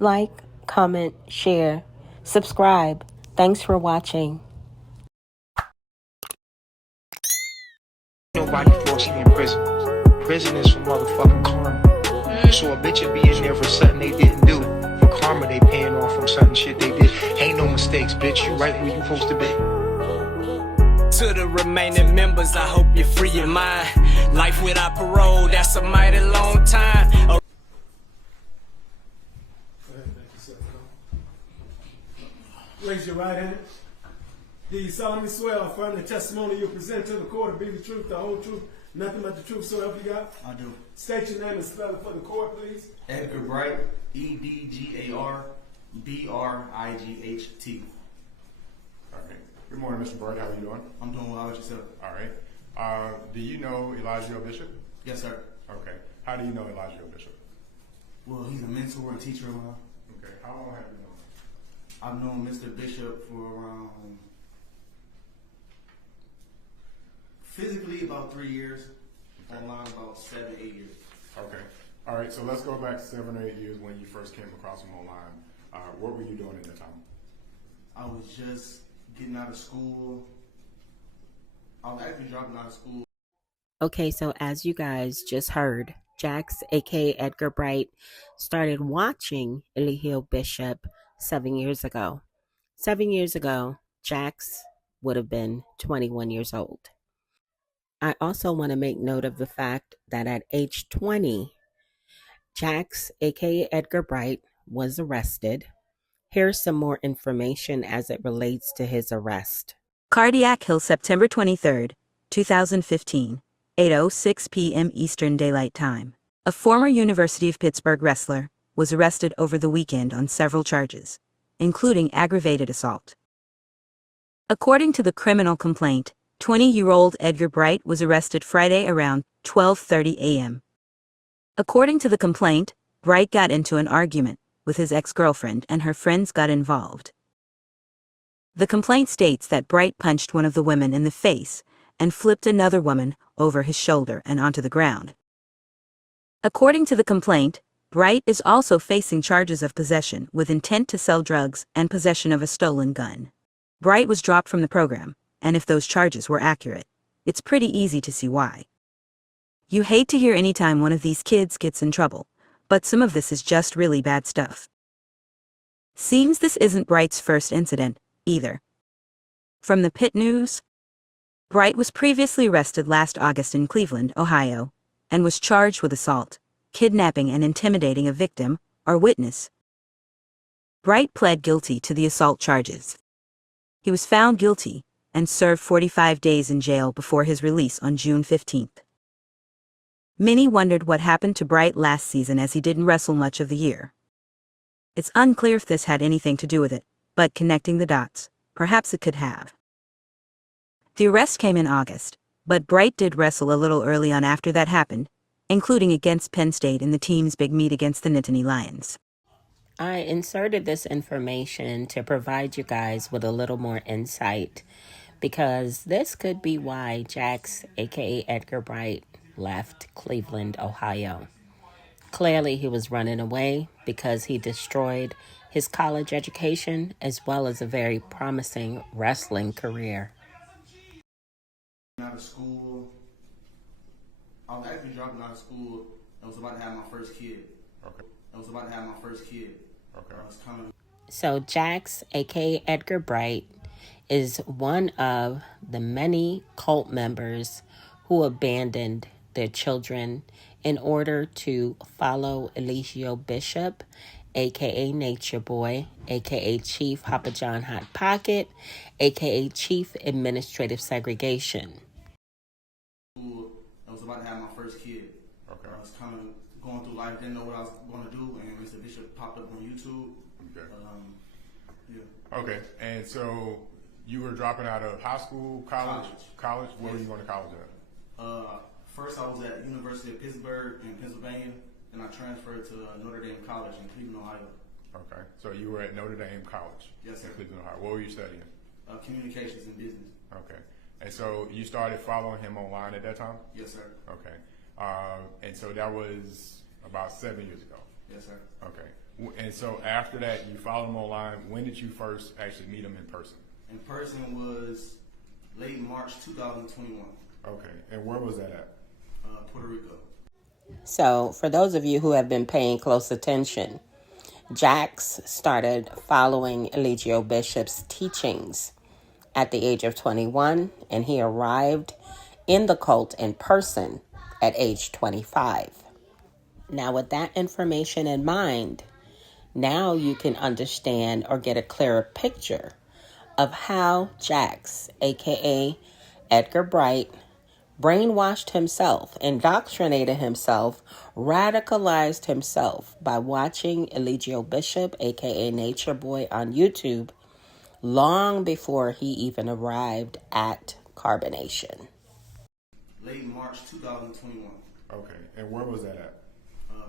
like, comment, share, subscribe. Thanks for watching. Nobody falsely in prison. Prison is for motherfucking karma. So a bitch would be in there for something they didn't do. For karma, they paying off from something shit they did. Ain't no mistakes, bitch. You right where you supposed to be. To the remaining members, I hope you free your mind. Life without parole, that's a mighty long time. Raise your right hand. Do you solemnly swear or affirm the testimony you present to the court to be the truth, the whole truth, nothing but the truth, so help you God? I do. State your name and spell it for the court, please. Edgar Bright, EDGARBRIGHT. All right. Good morning, Mr. Bright. How are you doing? I'm doing well. How about yourself? All right. Do you know Eligio Bishop? Yes, sir. Okay. How do you know Eligio Bishop? Well, he's a mentor and teacher of mine. Okay. How long have you known him? I've known Mr. Bishop for around, physically about 3 years, online about 7, 8 years. Okay. All right. So let's go back 7 or 8 years when you first came across him online. What were you doing at that time? I was just getting out of school. I was actually dropping out of school. Okay, so as you guys just heard, Jax, aka Edgar Bright, started watching Eligio Bishop 7 years ago. 7 years ago, Jax would have been 21 years old. I also want to make note of the fact that at age 20, Jax, aka Edgar Bright, was arrested. Here's some more information as it relates to his arrest. Cardiac Hill, September 23, 2015, 8:06 p.m. Eastern Daylight Time. A former University of Pittsburgh wrestler was arrested over the weekend on several charges, including aggravated assault. According to the criminal complaint, 20-year-old Edgar Bright was arrested Friday around 12:30 a.m. According to the complaint, Bright got into an argument with his ex-girlfriend and her friends got involved. The complaint states that Bright punched one of the women in the face and flipped another woman over his shoulder and onto the ground. According to the complaint, Bright is also facing charges of possession with intent to sell drugs and possession of a stolen gun. Bright was dropped from the program, and if those charges were accurate, it's pretty easy to see why. You hate to hear any time one of these kids gets in trouble, but some of this is just really bad stuff. Seems this isn't Bright's first incident, either. From the Pit News, Bright was previously arrested last August in Cleveland, Ohio, and was charged with assault, kidnapping and intimidating a victim or witness. Bright pled guilty to the assault charges. He was found guilty and served 45 days in jail before his release on June 15th. Many wondered what happened to Bright last season as he didn't wrestle much of the year. It's unclear if this had anything to do with it, but connecting the dots, perhaps it could have. The arrest came in August, but Bright did wrestle a little early on after that happened, including against Penn State in the team's big meet against the Nittany Lions. I inserted this information to provide you guys with a little more insight because this could be why Jax, aka Edgar Bright, left Cleveland, Ohio. Clearly, he was running away because he destroyed his college education as well as a very promising wrestling career. Out of school, I was actually dropping out of school. I was about to have my first kid. Okay. Okay. I was coming. So Jax, aka Edgar Bright, is one of the many cult members who abandoned their children in order to follow Eligio Bishop, aka Nature Boy, aka Chief Papa John Hot Pocket, aka Chief Administrative Segregation. I was about to have my first kid. Okay. I was going through life, didn't know what I was going to do, and Mr. Bishop popped up on YouTube. Okay. Yeah. Okay. And so you were dropping out of high school, college? Where were you going to college at? First I was at University of Pittsburgh in Pennsylvania, then I transferred to Notre Dame College in Cleveland, Ohio. Okay. So you were at Notre Dame College? Yes, sir. In Cleveland, Ohio. What were you studying? Communications and business. Okay. And so you started following him online at that time? Yes, sir. Okay. And so that was about 7 years ago? Yes, sir. Okay. And so after that, you followed him online. When did you first actually meet him in person? In person was late March 2021. Okay. And where was that at? Puerto Rico. So, for those of you who have been paying close attention, Jax started following Eligio Bishop's teachings at the age of 21, and he arrived in the cult in person at age 25. Now, with that information in mind, now you can understand or get a clearer picture of how Jax, aka Edgar Bright, brainwashed himself, indoctrinated himself, radicalized himself by watching Eligio Bishop, aka Nature Boy, on YouTube long before he even arrived at carbonation. Late March 2021. Okay. And where was that at?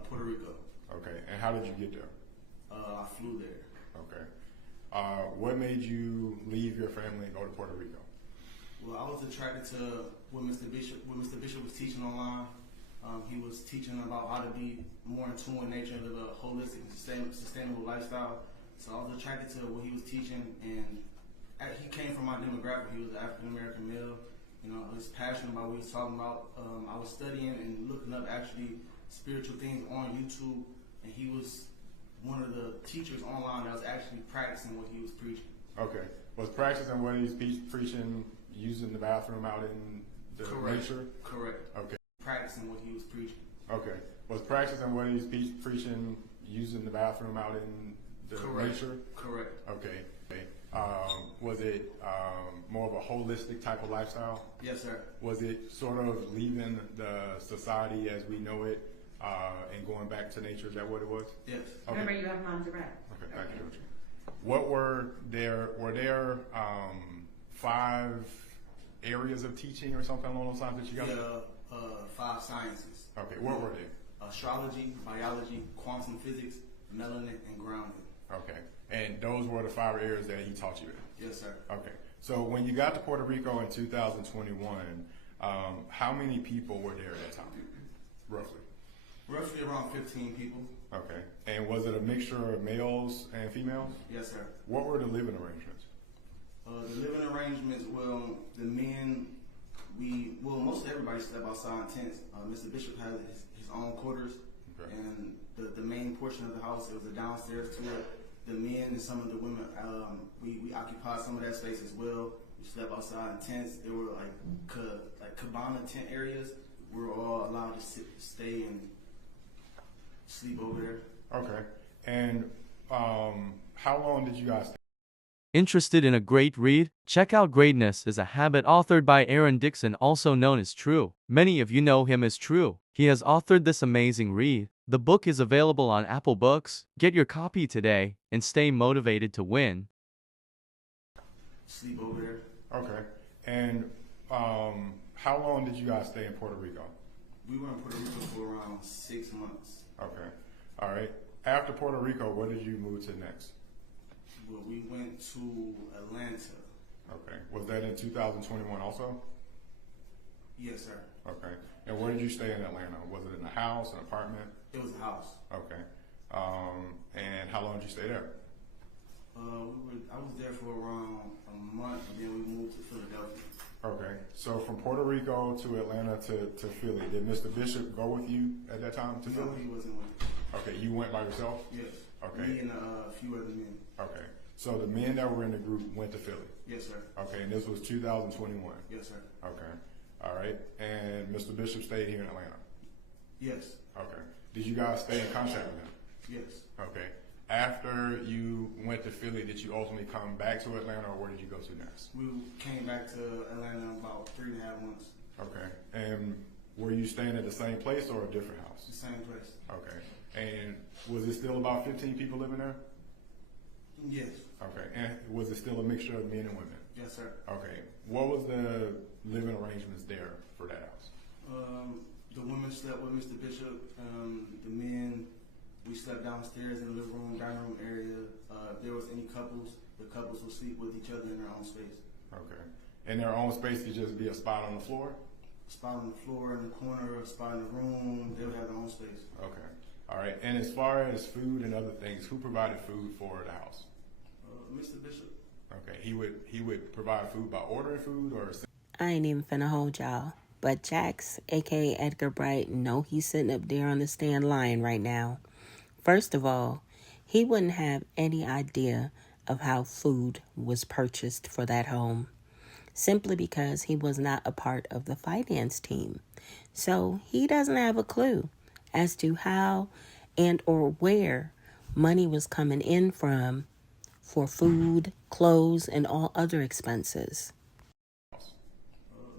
Puerto Rico. Okay. And how did you get there? I flew there. Okay. What made you leave your family and go to Puerto Rico? Well, I was attracted to what Mr. Bishop was teaching online. He was teaching about how to be more in tune with nature and live a holistic and sustainable lifestyle. So I was attracted to what he was teaching, and he came from my demographic. He was an African American male. You know, I was passionate about what he was talking about. I was studying and looking up actually spiritual things on YouTube, and he was one of the teachers online that was actually practicing what he was preaching. Okay. Was practicing what he's preaching using the bathroom out in the nature? Correct. Okay. Practicing what he was preaching. Okay. Was practicing what he's preaching using the bathroom out in the nature? Correct. Okay. Was it more of a holistic type of lifestyle? Yes, sir. Was it sort of leaving the society as we know it and going back to nature? Is that what it was? Yes. Okay. Remember, you have mom direct. Okay, thank you. What were there 5 areas of teaching or something along those lines that you got? Yeah, 5 sciences. Okay, what were they? Astrology, biology, quantum physics, melanin, and grounding. Okay, and those were the 5 areas that he taught you in? Yes, sir. Okay, so when you got to Puerto Rico in 2021, how many people were there at that time, roughly? Roughly around 15 people. Okay, and was it a mixture of males and females? Yes, sir. What were the living arrangements? The living arrangements, well, the men, most everybody slept outside in tents. Mr. Bishop has his own quarters, okay. And the main portion of the house, it was a downstairs to it. The men and some of the women, we occupied some of that space as well. We slept outside in tents. There were like cabana tent areas. We were all allowed to stay and sleep over there. Okay, and how long did you guys stay? Interested in a great read? Check out Greatness is a Habit authored by Aaron Dixon, also known as True. Many of you know him as True. He has authored this amazing read. The book is available on Apple Books. Get your copy today and stay motivated to win. Sleep over there. Okay, and how long did you guys stay in Puerto Rico? We were in Puerto Rico for around 6 months. Okay, all right. After Puerto Rico, what did you move to next? Well, we went to Atlanta. Okay. Was that in 2021 also? Yes, sir. Okay. And where did you stay in Atlanta? Was it in a house, an apartment? It was a house. Okay. And how long did you stay there? I was there for around a month, and then we moved to Philadelphia. Okay. So from Puerto Rico to Atlanta to Philly, did Mr. Bishop go with you at that time to Philly? No, he wasn't with me. Okay. You went by yourself? Yes. Okay. Me and a few other men. Okay. So the men that were in the group went to Philly? Yes, sir. Okay. And this was 2021? Yes, sir. Okay. All right. And Mr. Bishop stayed here in Atlanta? Yes. Okay. Did you guys stay in contact with him? Yes. Okay. After you went to Philly, did you ultimately come back to Atlanta, or where did you go to next? We came back to Atlanta about 3.5 months. Okay. And were you staying at the same place or a different house? The same place. Okay. And was it still about 15 people living there? Yes. Okay. And was it still a mixture of men and women? Yes, sir. Okay. What was the living arrangements there for that house? The women slept with Mr. Bishop. The men, we slept downstairs in the living room, dining room area. If there was any couples, the couples would sleep with each other in their own space. Okay. And their own space could just be a spot on the floor? A spot on the floor, in the corner, a spot in the room. They would have their own space. Okay. All right. And as far as food and other things, who provided food for the house? Mr. Bishop. Okay. He would provide food by ordering food or. I ain't even finna hold y'all. But Jax, aka Edgar Bright, know he's sitting up there on the stand lying right now. First of all, he wouldn't have any idea of how food was purchased for that home, simply because he was not a part of the finance team. So he doesn't have a clue as to how and or where money was coming in from for food, clothes, and all other expenses.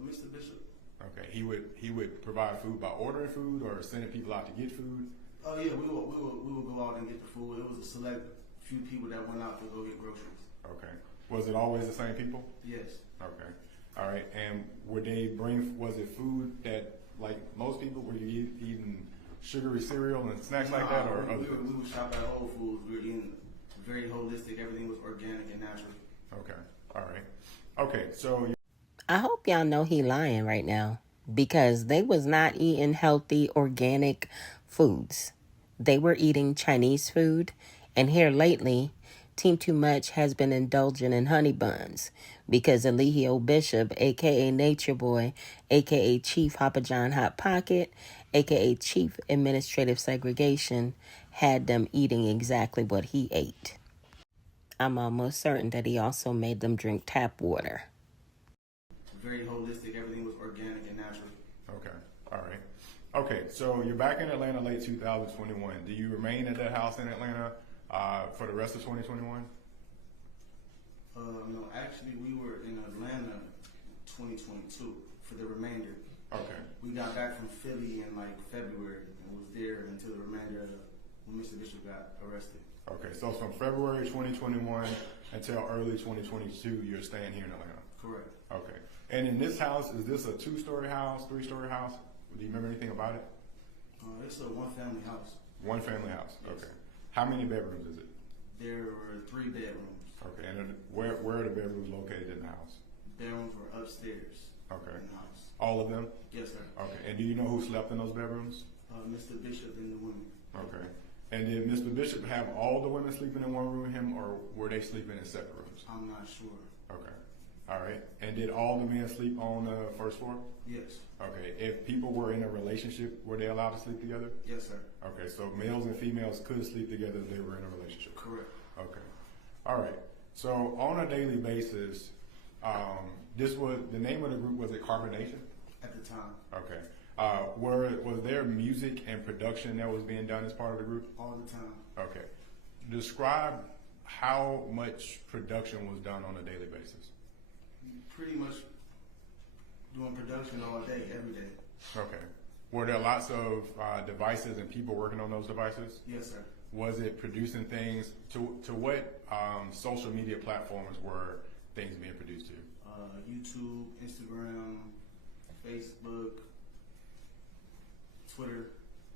Mr. Bishop. Okay, he would provide food by ordering food or sending people out to get food. Oh yeah, we would go out and get the food. It was a select few people that went out to go get groceries. Okay, was it always the same people? Yes. Okay, all right. And would they bring? Was it food that like most people were you eating sugary cereal and snacks like that, or other things? We would shop at Whole Foods. We were eating very holistic. Everything was organic and natural. Okay, all right. Okay, so. I hope y'all know he lying right now, because they was not eating healthy, organic foods. They were eating Chinese food, and here lately, Team Too Much has been indulging in honey buns because Eligio Bishop, aka Nature Boy, aka Chief Papa John Hot Pocket, aka Chief Administrative Segregation, had them eating exactly what he ate. I'm almost certain that he also made them drink tap water. Very holistic. Everything was organic and natural. Okay, all right. Okay, so you're back in Atlanta late 2021. Do you remain at that house in Atlanta for the rest of 2021? No, actually, we were in Atlanta 2022 for the remainder. Okay. We got back from Philly in like February and was there until the remainder of when Mr. Bishop got arrested. Okay, so from February 2021 until early 2022, you're staying here in Atlanta? Correct. Okay. And in this house, is this a 2-story house, 3-story house? Do you remember anything about it? It's a one-family house. One family house. Yes. Okay. How many bedrooms is it? There were 3 bedrooms. Okay. And where are the bedrooms located in the house? Bedrooms were upstairs. Okay. In the house. All of them? Yes, sir. Okay. And do you know who slept in those bedrooms? Mr. Bishop and the women. Okay. And did Mr. Bishop have all the women sleeping in one room with him, or were they sleeping in separate rooms? I'm not sure. Okay. All right. And did all the men sleep on the first floor? Yes. Okay. If people were in a relationship, were they allowed to sleep together? Yes, sir. Okay. So males and females could sleep together if they were in a relationship. Correct. Okay. All right. So on a daily basis, this was the name of the group. Was it Carbonation? At the time. Okay. Was there music and production that was being done as part of the group? All the time. Okay. Describe how much production was done on a daily basis. Pretty much doing production all day, every day. Okay. Were there lots of devices and people working on those devices? Yes, sir. Was it producing things to what social media platforms were things being produced to? YouTube, Instagram, Facebook, Twitter.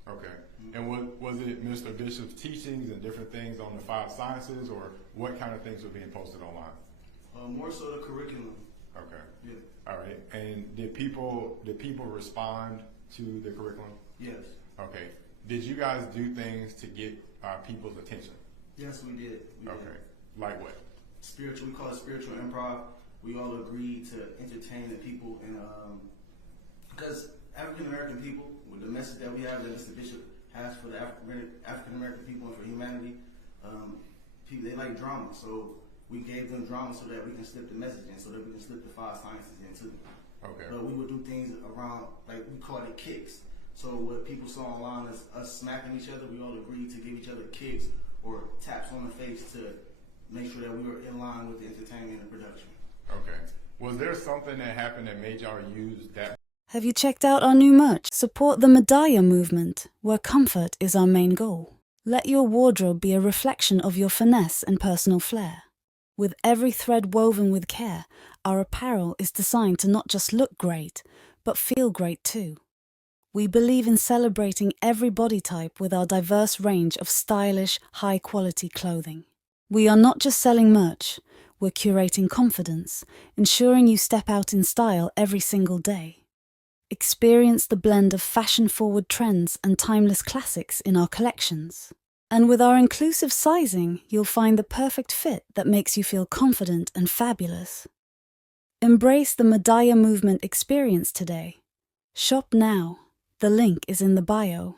Okay. And was it Mr. Bishop's teachings and different things on the 5 sciences, or what kind of things were being posted online? More so the curriculum. Okay. Yeah. All right. And did people respond to the curriculum? Yes. Okay. Did you guys do things to get people's attention? Yes, we did. Okay. Like what? Spiritual. We call it spiritual improv. We all agreed to entertain the people, and because African American people, with the message that we have that Mr. Bishop has for the African American people and for humanity, people, they like drama. So we gave them drama so that we can slip the message in, so that we can slip the 5 sciences in too. Okay. But we would do things around, like we called it kicks. So what people saw online is us smacking each other. We all agreed to give each other kicks or taps on the face to make sure that we were in line with the entertainment and production. Okay. Was there something that happened that made y'all use that? Have you checked out our new merch? Support the Medaya movement, where comfort is our main goal. Let your wardrobe be a reflection of your finesse and personal flair. With every thread woven with care, our apparel is designed to not just look great, but feel great too. We believe in celebrating every body type with our diverse range of stylish, high-quality clothing. We are not just selling merch, we're curating confidence, ensuring you step out in style every single day. Experience the blend of fashion-forward trends and timeless classics in our collections. And with our inclusive sizing, you'll find the perfect fit that makes you feel confident and fabulous. Embrace the Medaya movement experience today. Shop now. The link is in the bio.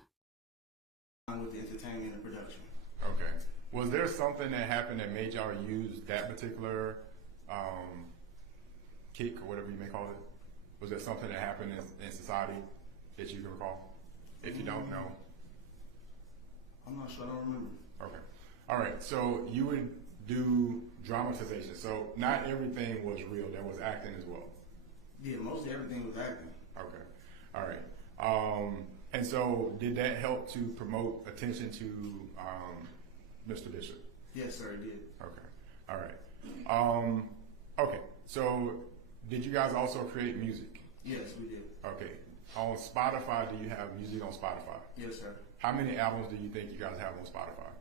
With the entertainment and production. Okay. Was there something that happened that made y'all use that particular kick or whatever you may call it? Was there something that happened in society that you can recall? If you don't know. I'm not sure. I don't remember. Okay. All right. So you would do dramatization. So not everything was real. There was acting as well. Yeah, mostly everything was acting. Okay. All right. And so did that help to promote attention to Mr. Bishop? Yes, sir, it did. Okay. All right. Okay. So did you guys also create music? Yes, we did. Okay. On Spotify, do you have music on Spotify? Yes, sir. How many albums do you think you guys have on Spotify?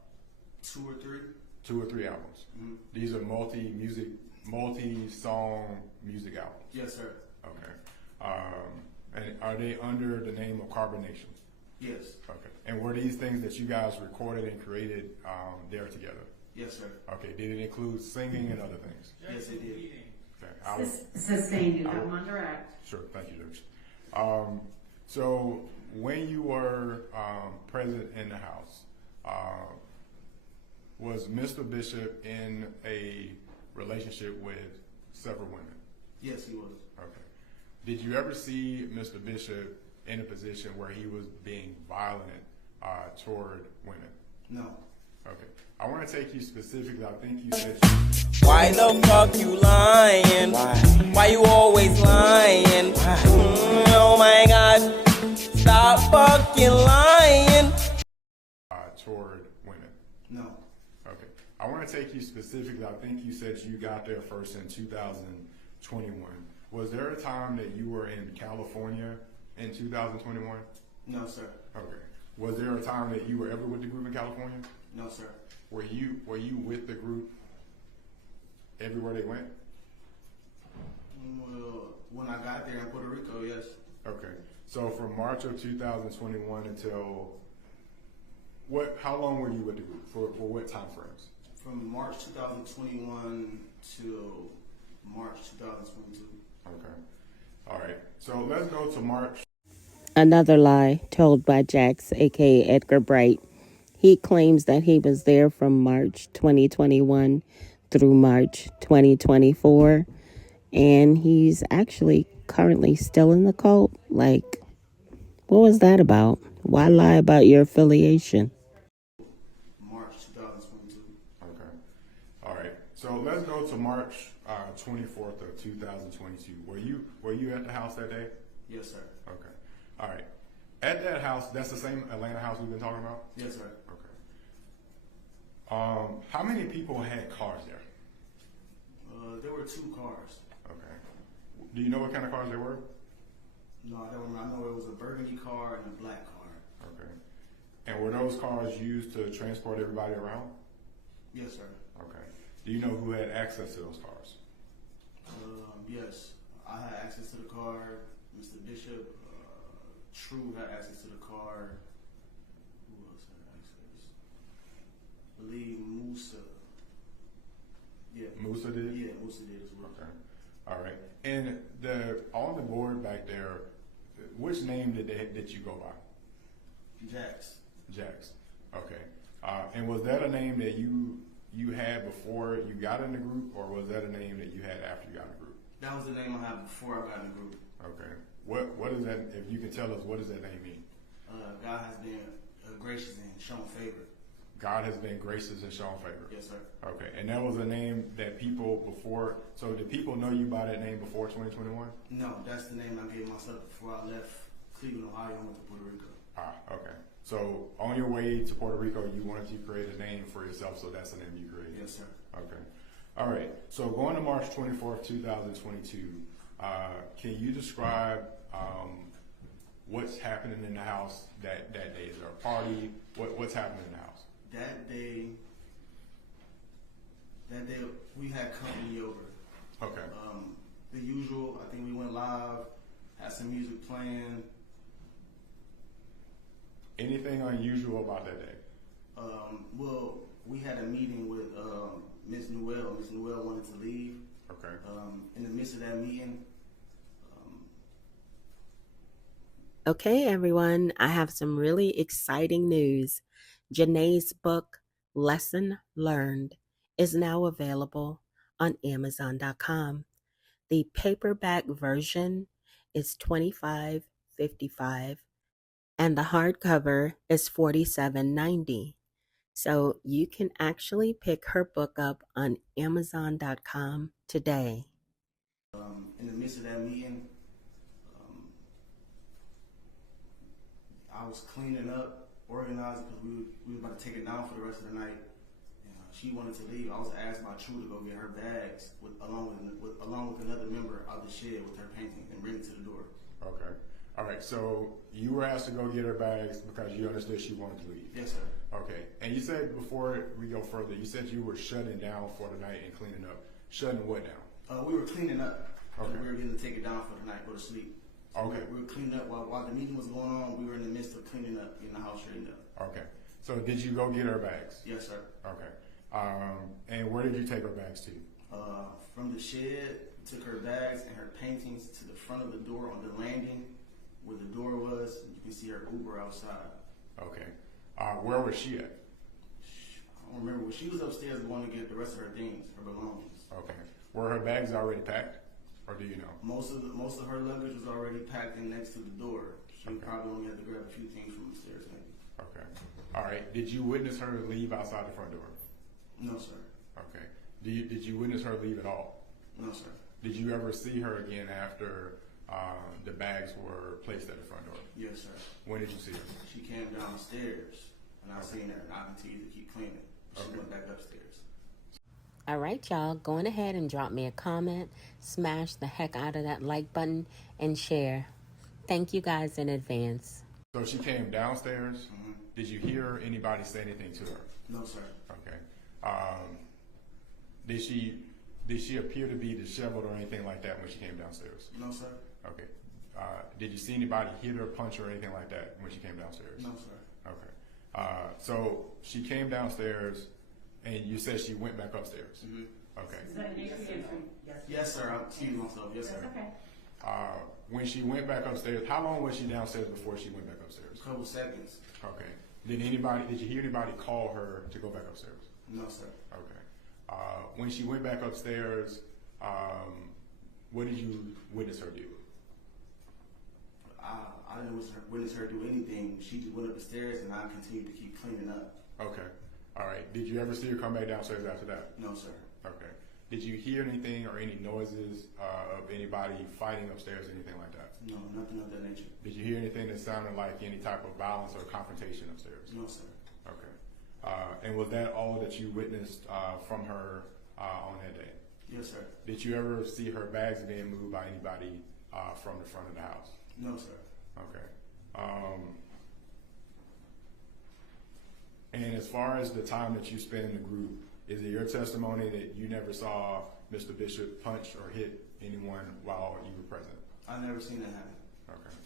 2 or 3. 2 or 3 albums. Mm-hmm. These are multi-song music albums. Yes, sir. Okay. And are they under the name of Carbonation? Yes. Okay. And were these things that you guys recorded and created there together? Yes, sir. Okay. Did it include singing and other things? Yes, it did. Okay. Sustain, you have them on direct. Sure. Thank you, Judge. So when you were present in the house, was Mr. Bishop in a relationship with several women? Yes, he was. Okay. Did you ever see Mr. Bishop in a position where he was being violent toward women? No. Okay. I want to take you specifically. I think you said. Why the fuck you lying? Why you always lying? Oh my God. Stop fucking lying. Toward women. No. Okay. I want to take you specifically. I think you said you got there first in 2021. Was there a time that you were in California in 2021? No, sir. Okay. Was there a time that you were ever with the group in California? No, sir. Were you with the group everywhere they went? Well, when I got there in Puerto Rico, yes. Okay. So from March of 2021 until how long were you with the group? For what time frames? From March 2021 to March 2022. Okay. All right. So let's go to March. Another lie told by Jax, aka Edgar Bright. He claims that he was there from March 2021 through March 2024, and he's actually currently still in the cult. Like, what was that about? Why lie about your affiliation? March 2022. Okay. All right. So let's go to March 24th of 2022. Were you at the house that day? Yes, sir. Okay. All right. At that house, that's the same Atlanta house we've been talking about? Yes, sir. Okay. How many people had cars there? There were 2 cars. Okay. Do you know what kind of cars they were? No, I don't remember. I know it was a burgundy car and a black car. Okay. And were those cars used to transport everybody around? Yes, sir. Okay. Do you know who had access to those cars? Yes. I had access to the car. Mr. Bishop, True had access to the car. Who else had access? I believe Musa. Yeah. Musa did? Yeah, Musa did as well. Okay. All right. And on the board back there, which name did you go by? Jax. Jax. Okay. And was that a name that you had before you got in the group, or was that a name that you had after you got in the group? That was the name I had before I got in the group. Okay. What is that? If you can tell us, what does that name mean? God has been gracious and shown favor. God has been gracious and shown favor. Yes, sir. Okay. And that was a name that people before. So did people know you by that name before 2021? No, that's the name I gave myself before I left Cleveland, Ohio, and went to Puerto Rico. Okay. So on your way to Puerto Rico, you wanted to create a name for yourself, so that's the name you created? Yes, sir. Okay. All right. So going to March 24th, 2022, can you describe what's happening in the house that day? Is there a party? What's happening in the house? That day we had company over. Okay. The usual, I think we went live, had had some music playing. Anything unusual about that day? Well, we had a meeting with Miss Newell. Miss Newell wanted to leave. Okay. In the midst of that meeting, Okay, everyone, I have some really exciting news. Janae's book, Lesson Learned, is now available on Amazon.com. The paperback version is $25.55 and the hardcover is $47.90. So you can actually pick her book up on Amazon.com today. in the midst of that meeting, I was cleaning up, organizing, because we were about to take it down for the rest of the night. She wanted to leave. I was asked by True to go get her bags along with another member of the shed with her painting and bring it to the door. Okay. All right. So you were asked to go get her bags because you understood she wanted to leave. Yes, sir. Okay. And you said before we go further, you said you were shutting down for the night and cleaning up. Shutting what down? We were cleaning up. Okay. We were going to take it down for the night, go to sleep. So Okay. We were cleaning up while the meeting was going on. We were in the midst of cleaning up, getting the house straightened up. Okay. So did you go get her bags? Yes, sir. Okay. And where did you take her bags to? From the shed, took her bags and her paintings to the front of the door on the landing where the door was. You can see her Uber outside. Okay. Where was she at? I don't remember. She was upstairs going to get the rest of her things, her belongings. Okay. Were her bags already packed, or do you know? Most of her luggage was already packed in next to the door. She probably only had to grab a few things from upstairs, maybe. Okay. All right. Did you witness her leave outside the front door? No, sir. Okay. Did you witness her leave at all? No, sir. Did you ever see her again after the bags were placed at the front door? Yes, sir. When did you see her? She came downstairs, and I seen her, and I continued to keep cleaning. She went back upstairs. All right, y'all, go on ahead and drop me a comment, smash the heck out of that like button, and share. Thank you guys in advance. So she came downstairs. Mm-hmm. Did you hear anybody say anything to her? No, sir. Okay. Did she appear to be disheveled or anything like that when she came downstairs? No, sir. Okay. Did you see anybody hit her, punch her, or anything like that when she came downstairs? No, sir. Okay. So she came downstairs, and you said she went back upstairs. Mm-hmm. Okay. Is that yes, Yes, sir. I'm excusing myself. Yes, sir. That's okay. When she went back upstairs, how long was she downstairs before she went back upstairs? A couple seconds. Okay. Did you hear anybody call her to go back upstairs? No, sir. Okay. When she went back upstairs, what did you witness her do? I didn't witness her do anything. She just went up the stairs, and I continued to keep cleaning up. Okay. All right. Did you ever see her come back downstairs after that? No, sir. Okay. Did you hear anything or any noises of anybody fighting upstairs or anything like that? No, nothing of that nature. Did you hear anything that sounded like any type of violence or confrontation upstairs? No, sir. Okay. And was that all that you witnessed from her on that day? Yes, sir. Did you ever see her bags being moved by anybody from the front of the house? No, sir. Okay. And as far as the time that you spent in the group, is it your testimony that you never saw Mr. Bishop punch or hit anyone while you were present? I never seen that happen. Okay.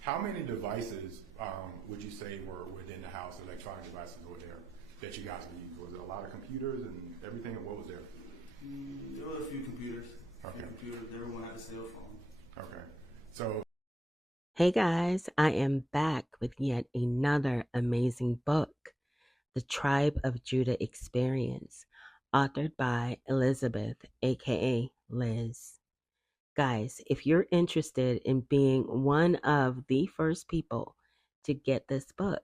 How many devices would you say were within the house, electronic devices were there that you guys used? Was it a lot of computers and everything, or what was there? There were a few computers. Okay. Everyone had a cell phone. Okay. So, Hey guys, I am back with yet another amazing book, The Tribe of Judah Experience, authored by Elizabeth, aka Liz. Guys, if you're interested in being one of the first people to get this book,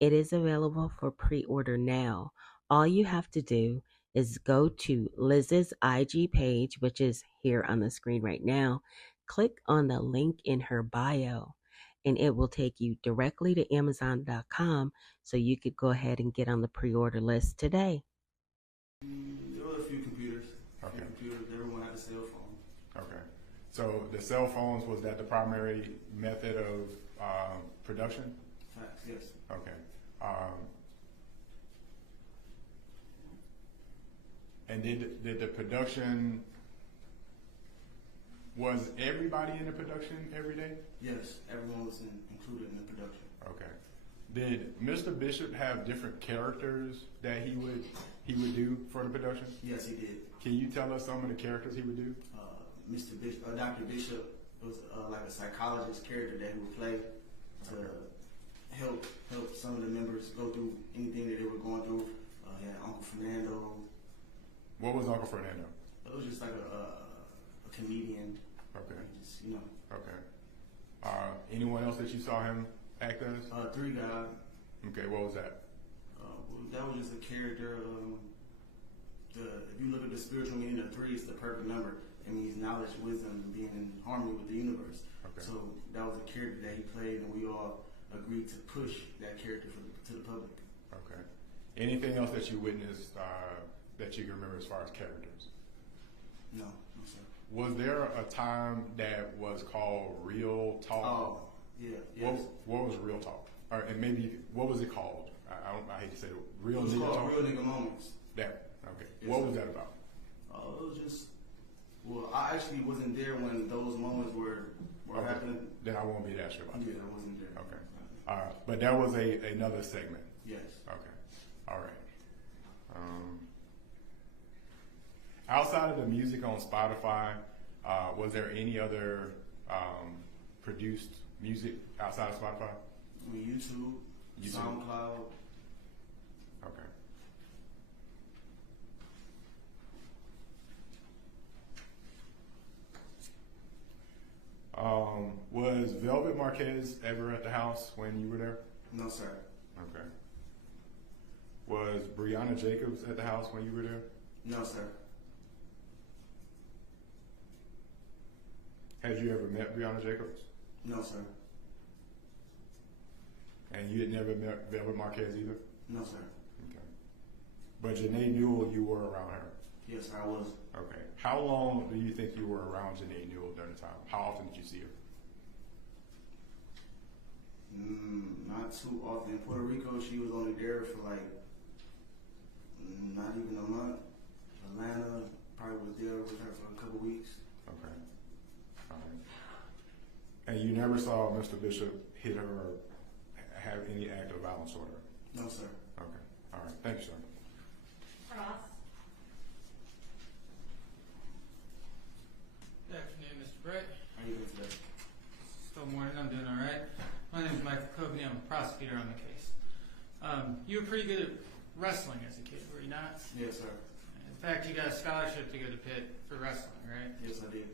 it is available for pre-order now. All you have to do is go to Liz's IG page, which is here on the screen right now. Click on the link in her bio, and it will take you directly to Amazon.com so you could go ahead and get on the pre-order list today. There were a few computers. Okay. Everyone had a cell phone. okay. So the cell phones, was that the primary method of production? Facts, yes. Okay. And did the production, was everybody in the production every day? Yes, everyone was included in the production. Okay. Did Mr. Bishop have different characters that he would do for the production? Yes, he did. Can you tell us some of the characters he would do? Mr. Bishop, Dr. Bishop was like a psychologist character that he would play to help some of the members go through anything that they were going through. He had Uncle Fernando. What was Uncle Fernando? It was just like a comedian. Okay. Just, Okay. Anyone else that you saw him act as? Three Guy. Okay, what was that? That was just a character. If you look at the spiritual meaning of three, it's the perfect number. It means knowledge, wisdom, and being in harmony with the universe. Okay. So that was a character that he played, and we all agreed to push that character to the public. Okay. Anything else that you witnessed that you can remember as far as characters? No, sir. Was there a time that was called Real Talk? Oh, yeah. Yes. What was Real Talk? And maybe, what was it called? I hate to say it. Real Nigga Talk? Real Nigga Moments. That, okay. Yes, what sir. was that about? It was just, I actually wasn't there when those moments were okay. happening. Then I won't be to ask you about that. Yeah, I wasn't there. Okay. All right. But that was another segment? Yes. Okay. All right. Outside of the music on Spotify, was there any other produced music outside of Spotify? YouTube, SoundCloud. Okay. Was Velvet Marquez ever at the house when you were there? No, sir. Okay. Was Brianna Jacobs at the house when you were there? No, sir. Had you ever met Brianna Jacobs? No, sir. And you had never met Velvet Marquez either? No, sir. Okay. But Janae Newell, you were around her? Yes, sir, I was. Okay. How long do you think you were around Janae Newell during the time? How often did you see her? Not too often. In Puerto Rico, she was only there for like not even a month. Atlanta, probably was there with her for a couple weeks. Okay. All right. And you never saw Mr. Bishop hit her or have any act of violence toward her? No, sir. Okay. All right. Thank you, sir. Ross? Good afternoon, Mr. Britt. How are you doing today? Still morning, I'm doing all right. My name is Michael Cogney. I'm a prosecutor on the case. You were pretty good at wrestling as a kid, were you not? Yes, sir. In fact, you got a scholarship to go to Pitt for wrestling, right? Yes, I did.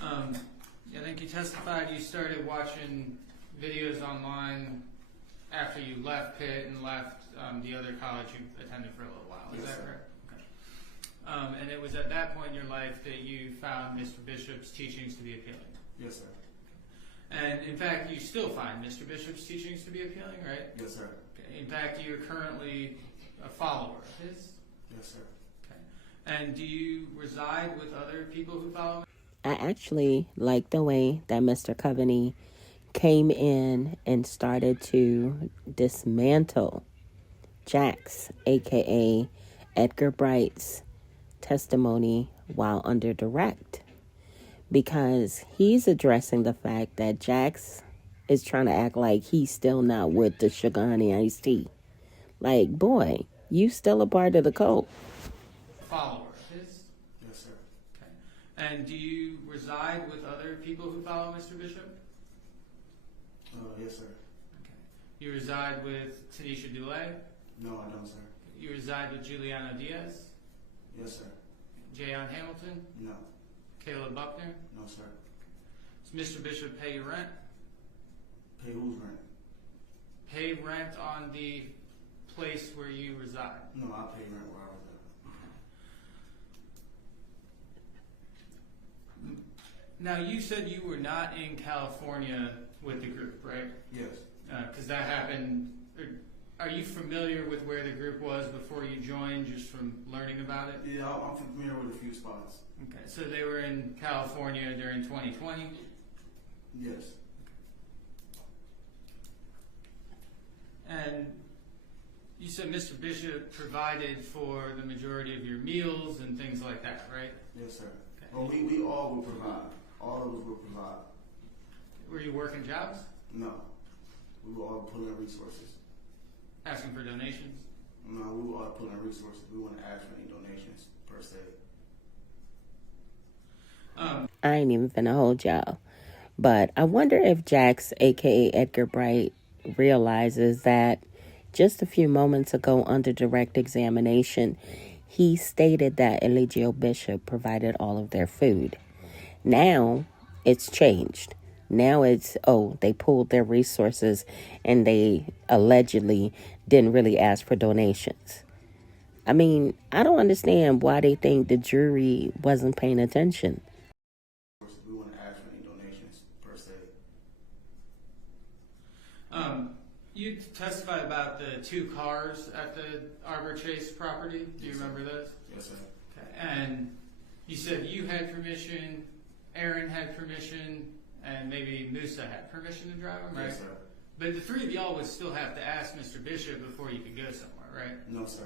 I think you testified you started watching videos online after you left Pitt and left the other college you attended for a little while. Is that correct? Okay. And it was at that point in your life that you found Mr. Bishop's teachings to be appealing? Yes, sir. And in fact, you still find Mr. Bishop's teachings to be appealing, right? Yes, sir. Okay. In fact, you're currently a follower of his? Yes, sir. Okay. And do you reside with other people who follow? I actually like the way that Mr. Coveney came in and started to dismantle Jack's, aka Edgar Bright's, testimony while under direct, because he's addressing the fact that Jax is trying to act like he's still not with the sugar honey iced tea. Like, boy, you still a part of the cult. Follower of his? Yes, sir. Okay. And do you reside with other people who follow Mr. Bishop? Yes, sir. Okay. You reside with Tanisha Dulé? No, I don't, sir. You reside with Giuliano Diaz? Yes, sir. Jayon Hamilton? No. Caleb Buckner? No, sir. Does Mr. Bishop pay your rent? Pay whose rent? Pay rent on the place where you reside? No, I pay rent where I was at. Now, you said you were not in California with the group, right? Yes. Because that happened. Are you familiar with where the group was before you joined, just from learning about it? Yeah, I'm familiar with a few spots. Okay, so they were in California during 2020? Yes. And you said Mr. Bishop provided for the majority of your meals and things like that, right? Yes, sir. Okay. Well, we all will provide. All of us will provide. Were you working jobs? No. We will all pull in resources. Asking for donations? No, we will all pull in resources. We wouldn't ask for any donations, per se. I ain't even finna hold y'all. But I wonder if Jax, aka Edgar Bright, realizes that just a few moments ago under direct examination, he stated that Eligio Bishop provided all of their food. Now it's changed. Now it's, oh, they pulled their resources and they allegedly didn't really ask for donations. I mean, I don't understand why they think the jury wasn't paying attention. We wouldn't ask for any donations, per se. You testified about the 2 cars at the Arbor Chase property. Do you remember those? Yes, sir. Okay. And you said you had permission, Aaron had permission, and maybe Musa had permission to drive them, right? Yes, sir. But the 3 of y'all would still have to ask Mr. Bishop before you could go somewhere, right? No, sir.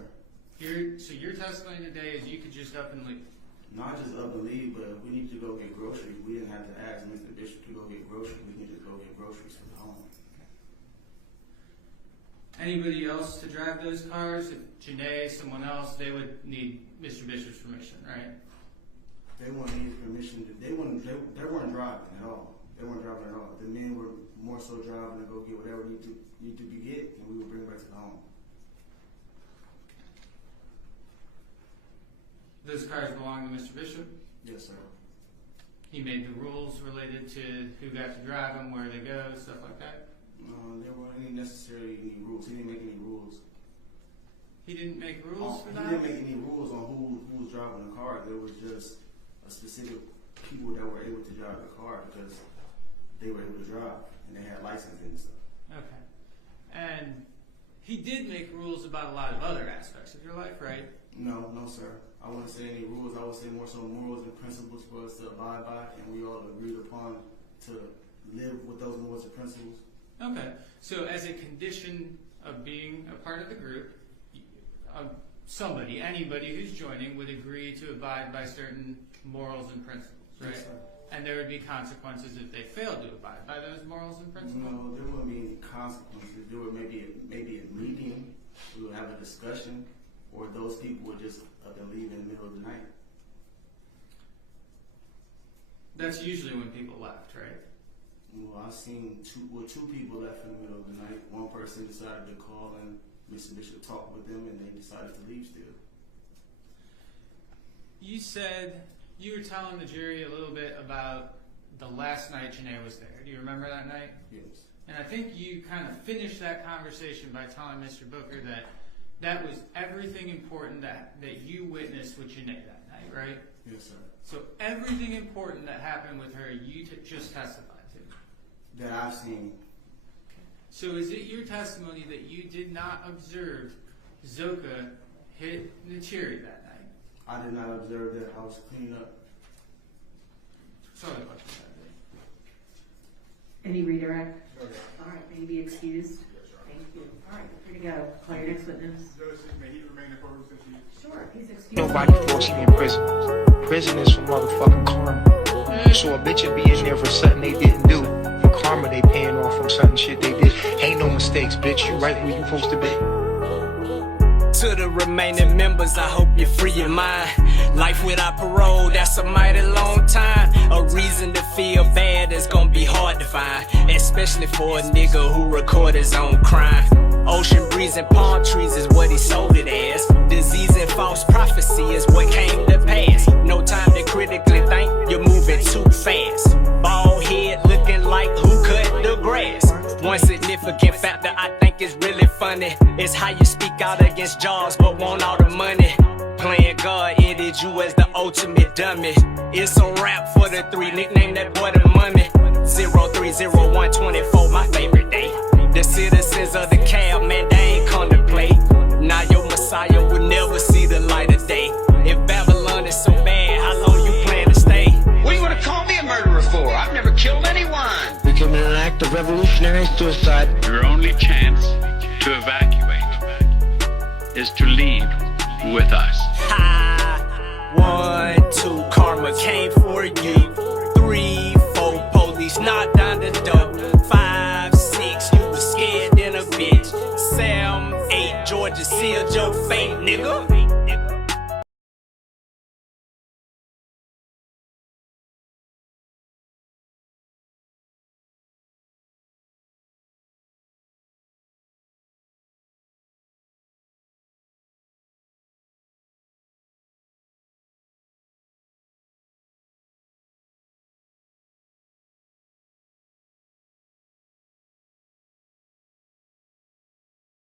So your testimony today is you could just up and leave. Not just up and leave, but if we need to go get groceries, we didn't have to ask Mr. Bishop to go get groceries. We can just go get groceries for the home. Anybody else to drive those cars? If Janae, someone else, they would need Mr. Bishop's permission, right? They wouldn't need permission. They weren't driving at all. They weren't driving at all. The men were more so driving to go get whatever need to be get, and we would bring it back to the home. Those cars belong to Mr. Bishop? Yes, sir. He made the rules related to who got to drive them, where they go, stuff like that? There weren't necessarily any rules. He didn't make any rules. He didn't make rules for that? He didn't make any rules on who was driving the car. There was just a specific people that were able to drive the car because they were able to drive and they had license and stuff. Okay. And he did make rules about a lot of other aspects of your life, right? No, sir. I wouldn't say any rules. I would say more so morals and principles for us to abide by, and we all agreed upon to live with those morals and principles. Okay. So as a condition of being a part of the group, anybody who's joining would agree to abide by certain morals and principles, right? Yes, sir. And there would be consequences if they failed to abide by those morals and principles? No, there wouldn't be any consequences. There would maybe a meeting, we would have a discussion, or those people would just up and leave in the middle of the night. That's usually when people left, right? Well, I've seen two people left in the middle of the night. One person decided to call and Mr. Bishop talked with them and they decided to leave still. You said you were telling the jury a little bit about the last night Janae was there. Do you remember that night? Yes. And I think you kind of finished that conversation by telling Mr. Booker that was everything important that you witnessed with Janae that night, right? Yes, sir. So everything important that happened with her, you just testified to. That I've seen. So is it your testimony that you did not observe Zoka hit Nachiri that night? I did not observe that. I was cleaning up. Sorry about that. Any redirect? Okay. All right, may you be excused? Thank you. All right, free to go. Call your next witness. May he remain in court since he... Sure, he's excused. Nobody forced me in prison. Prison is for motherfucking karma. So a bitch would be in there for something they didn't do. For karma, they paying off from something shit they did. Ain't no mistakes, bitch. You right where you supposed to be. To the remaining members, I hope you're free your mind. Life without parole, that's a mighty long time. A reason to feel bad is gonna be hard to find, especially for a nigga who record his own crime. Ocean breeze and palm trees is what he sold it as. Disease and false prophecy is what came to pass. No time to critically think, you're moving too fast. Bald head looking like who cut the grass. One significant factor I think is really funny is how you speak out against Jaws but want all the money. Playing God ended you as the ultimate dummy. It's a rap for the 3, nickname that boy the mummy. 030124, my favorite day. The citizens of the cab, man, they ain't come to play. Now your Messiah will never see the light of day. If Babylon is so bad, how long you plan to stay? What do you want to call me a murderer for? I've never killed anyone. We committed an act of revolutionary suicide. Your only chance to evacuate is to leave with us. Ha! 1, 2, karma came for you. 3, 4, police knocked down the door. 5, 6, you was scared in a bitch. 7, 8, Georgia sealed your fate, nigga.